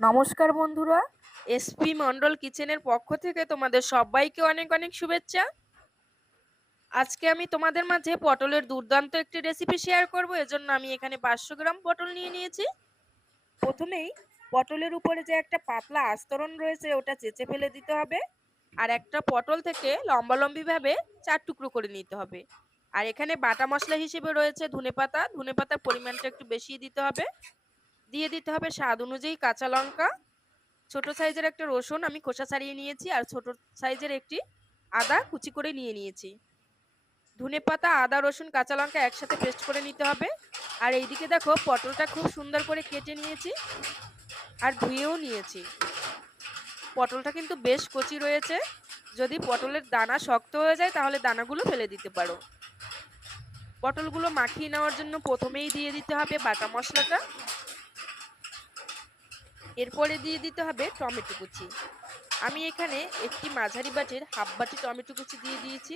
নমস্কার বন্ধুরা। এসপি মন্ডল কিচেনের পক্ষ থেকে তোমাদের সবাইকে অনেক অনেক শুভেচ্ছা। আজকে আমি তোমাদের মাঝে পটলের দুর্দান্ত একটি রেসিপি শেয়ার করব। এজন্য আমি এখানে পাঁচশো গ্রাম পটল নিয়ে নিয়েছি। প্রথমেই পটলের উপরে যে একটা পাতলা আস্তরণ রয়েছে, ওটা চেঁচে ফেলে দিতে হবে। আর একটা পটল থেকে লম্বালম্বিভাবে চার টুকরো করে নিতে হবে। আর এখানে বাটা মশলা হিসেবে রয়েছে ধনেপাতা। ধনেপাতার পরিমাণটা একটু বেশি দিতে হবে। দিয়ে দিতে হবে স্বাদ অনুযায়ী কাঁচা লঙ্কা। ছোট সাইজের একটা রসুন আমি খোসা ছাড়িয়ে নিয়েছি আর ছোট সাইজের একটি আদা কুচি করে নিয়ে নিয়েছি। ধনে পাতা, আদা, রসুন, কাঁচা লঙ্কা একসাথে পেস্ট করে নিতে হবে। আর এইদিকে দেখো পটলটা খুব সুন্দর করে কেটে নিয়েছি আর ধুয়েও নিয়েছি। পটলটা কিন্তু বেশ কচি রয়েছে। যদি পটলের দানা শক্ত হয়ে যায় তাহলে দানাগুলো ফেলে দিতে পারো। পটলগুলো মাখিয়ে নেওয়ার জন্য প্রথমেই দিয়ে দিতে হবে বাটা মশলাটা। এরপরে দিয়ে দিতে হবে টমেটো কুচি। আমি এখানে একটি মাঝারি বাটির হাফ বাটি টমেটো কুচি দিয়ে দিয়েছি।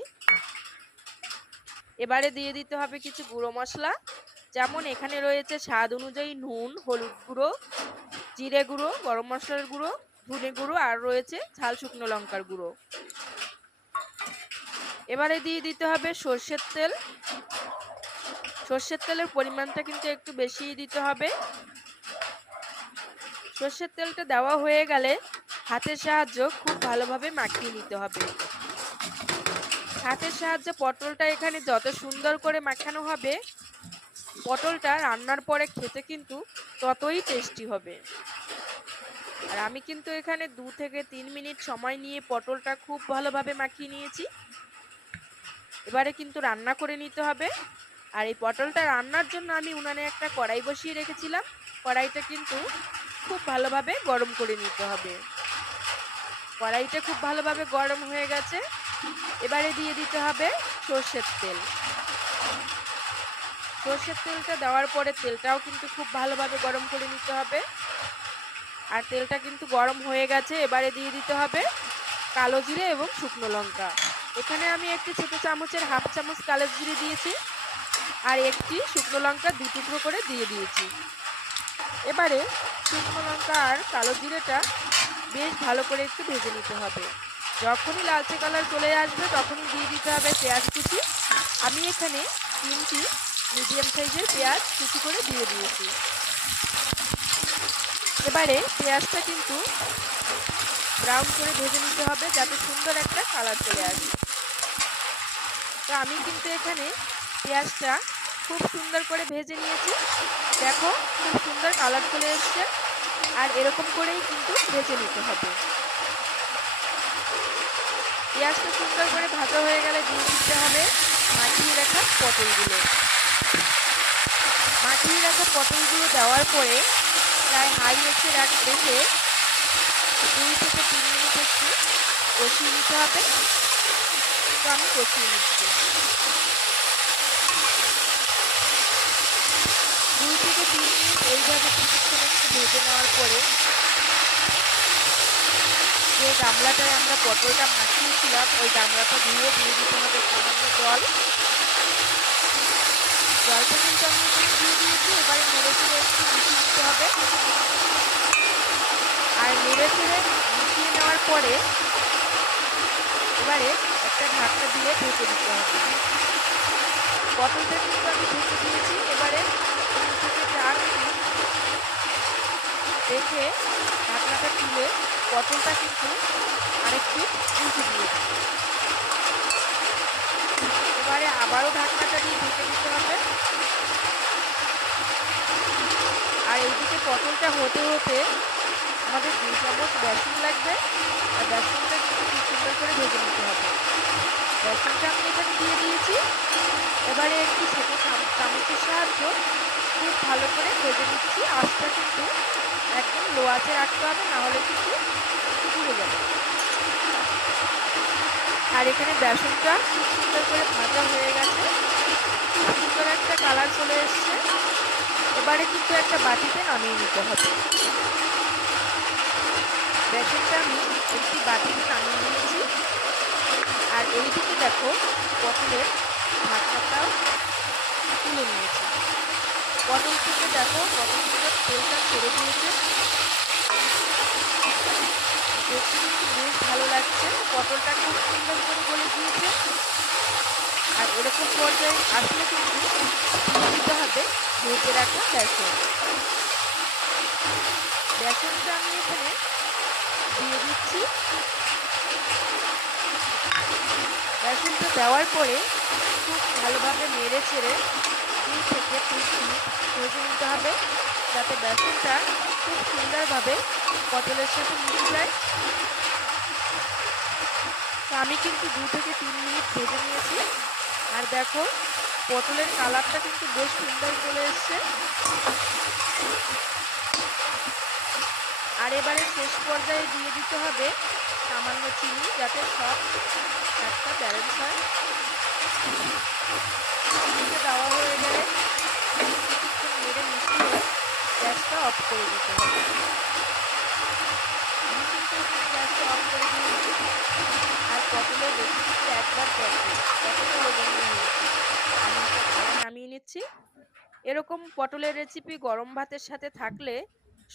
এবারে দিয়ে দিতে হবে কিছু গুঁড়ো মশলা। যেমন এখানে রয়েছে স্বাদ অনুযায়ী নুন, হলুদ গুঁড়ো, জিরে গুঁড়ো, গরম মশলার গুঁড়ো, ধনে গুঁড়ো আর রয়েছে ঝাল শুকনো লঙ্কার গুঁড়ো। এবারে দিয়ে দিতে হবে সর্ষের তেল। সর্ষের তেলের পরিমাণটা কিন্তু একটু বেশিই দিতে হবে। সর্ষের তেলটা দেওয়া হয়ে গেলে হাতের সাহায্য খুব ভালোভাবে মাখিয়ে নিতে হবে। হাতের সাহায্যে পটলটা এখানে যত সুন্দর করে মাখানো হবে, পটলটা রান্নার পরে খেতে কিন্তু ততই টেস্টি হবে। আর আমি কিন্তু এখানে দু থেকে তিন মিনিট সময় নিয়ে পটলটা খুব ভালোভাবে মাখিয়ে নিয়েছি। এবারে কিন্তু রান্না করে নিতে হবে। আর এই পটলটা রান্নার জন্য আমি উনানে একটা কড়াই বসিয়ে রেখেছিলাম। কড়াইটা কিন্তু খুব ভালোভাবে গরম করে নিতে হবে। কড়াইটা খুব ভালোভাবে গরম হয়ে গেছে। এবারে দিয়ে দিতে হবে সর্ষের তেল। সর্ষের তেলটা দেওয়ার পরে তেলটাও কিন্তু খুব ভালোভাবে গরম করে নিতে হবে। আর তেলটা কিন্তু গরম হয়ে গেছে, এবারে দিয়ে দিতে হবে কালো জিরে এবং শুকনো লঙ্কা। এখানে আমি একটি ছোটো চামচের হাফ চামচ কালো জিরে দিয়েছি আর একটি শুকনো লঙ্কা দু টুকরো করে দিয়ে দিয়েছি। এবারে শুকনো লঙ্কা আর কালো জিরেটা বেশ ভালো করে একটু ভেজে নিতে হবে। যখনই লালচে কালার চলে আসবে তখনই দিয়ে দিতে হবে পেঁয়াজ কুচি। আমি এখানে তিনটি মিডিয়াম সাইজের পেঁয়াজ কুচি করে দিয়ে দিয়েছি। এবারে পেঁয়াজটা কিন্তু ব্রাউন করে ভেজে নিতে হবে যাতে সুন্দর একটা কালার চলে আসে। তো আমি কিন্তু এখানে পেঁয়াজটা খুব সুন্দর করে ভেজে নিয়েছি। দেখো, খুব সুন্দর কালার চলে এসছে। আর এরকম করেই কিন্তু ভেজে নিতে হবে। পেঁয়াজটা সুন্দর করে ভাজা হয়ে গেলে দিয়ে দিতে হবে মাখিয়ে রাখা পটলগুলো। মাখিয়ে রাখা পটলগুলো দেওয়ার পরে প্রায় হাই এসে রেখে দুই থেকে তিন মিনিট একটু কষিয়ে নিতে হবে। তো আমি কষিয়ে নিচ্ছি। দুই থেকে তিন মিনিট এইভাবে কিছুক্ষণ একটু ভেজে নেওয়ার পরে যে গামলাটায় আমরা পটলটা মাখিয়েছিলাম, ওই গামলাটা ধুয়ে দিয়ে দিতে হবে সামান্য জল। জলটা কিন্তু আমি দিয়ে দিয়েছি, এবারে নেড়ে চেড়ে একটু মিশিয়ে দিতে হবে। আর নেড়ে চেড়ে মিশিয়ে নেওয়ার পরে এবারে একটা ঢাকনা দিয়ে ঢেকে দিতে হবে। পটলটা কিন্তু আমি ঢেকে দিয়েছি এবারে তিন থেকে চার মিনিট রেখে ঢাকনাটা তুলে পটলটা কিন্তু আরেকটু উল্টে দিয়েছি এবারে আবারও ঢাকনাটা দিয়ে ঢেকে দিতে হবে। আর এইদিকে পটলটা হতে হতে আমাদের দুই চামচ বেসন লাগবে। আর বেসনটা কিন্তু খুব সুন্দর করে ভেজে নিতে হবে। বেসনটা আমি এখানে দিয়ে দিয়েছি। এবারে একটি ছোটো চামচের সাহায্য খুব ভালো করে ভেজে নিচ্ছি। আঁচটা কিন্তু একদম লো আঁচে রাখতে হবে, নাহলে কিন্তু আর এখানে বেসনটা খুব সুন্দর করে ভাজা হয়ে গেছে। খুব সুন্দর একটা কালার চলে এসছে। এবারে কিন্তু একটা বাটিতে নামিয়ে নিতে হবে। বেসনটা আমি একটি বাটিতে নামিয়ে নিয়েছি। আর এইদিকে দেখো, পটলের ঢাকনাটাও তুলে নিয়েছি। পটল থেকে দেখো, পটল থেকে তেলটা ছেড়ে দিয়েছে। ভালো লাগছে। পটলটা খুব সুন্দর করে গলে গিয়েছে আর এরকম পর্যায়ে আসলে কিন্তু দিতে হবে ভেজে রাখা বেসন। বেসনটা আমি এখানে দিয়ে দিচ্ছি। বেসনটা দেওয়ার পরে খুব ভালোভাবে নেড়ে চেড়ে দুই থেকে তিন ভেজে নিতে হবে। যাতে বেসনটা খুব সুন্দরভাবে পটলের সাথে মিশে যায়। তো আমি কিন্তু দু থেকে তিন মিনিট ভেজে নিয়েছি। আর দেখো, পটলের কালারটা কিন্তু বেশ সুন্দর চলে এসছে। আর এবারে শেষ পর্যায়ে দিয়ে দিতে হবে সামান্য চিনি, যাতে সব একটা ব্যালেন্স হয়। দেওয়া হয়ে গেলে নেড়ে মিশিয়ে গ্যাসটা অফ করে দিতে হবে গ্যাসটা অফ করে দিয়েছি আর পটলের রেসিপিটি একবার আমি নামিয়ে নিচ্ছি এরকম পটলের রেসিপি গরম ভাতের সাথে থাকলে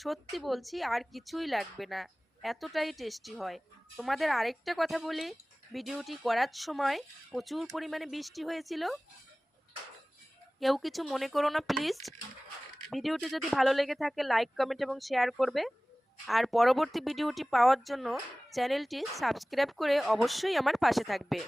সত্যি বলছি আর কিছুই লাগবে না, এতটাই টেস্টি হয়। তোমাদের আরেকটা কথা বলি, ভিডিওটি করার সময় প্রচুর পরিমাণে বৃষ্টি হয়েছিল। কেউ কিছু মনে করো না প্লিজ ভিডিওটি যদি ভালো লেগে থাকে লাইক কমেন্ট এবং শেয়ার করবে। আর পরবর্তী ভিডিওটি পাওয়ার জন্য চ্যানেলটি সাবস্ক্রাইব করে অবশ্যই আমার পাশে থাকবে।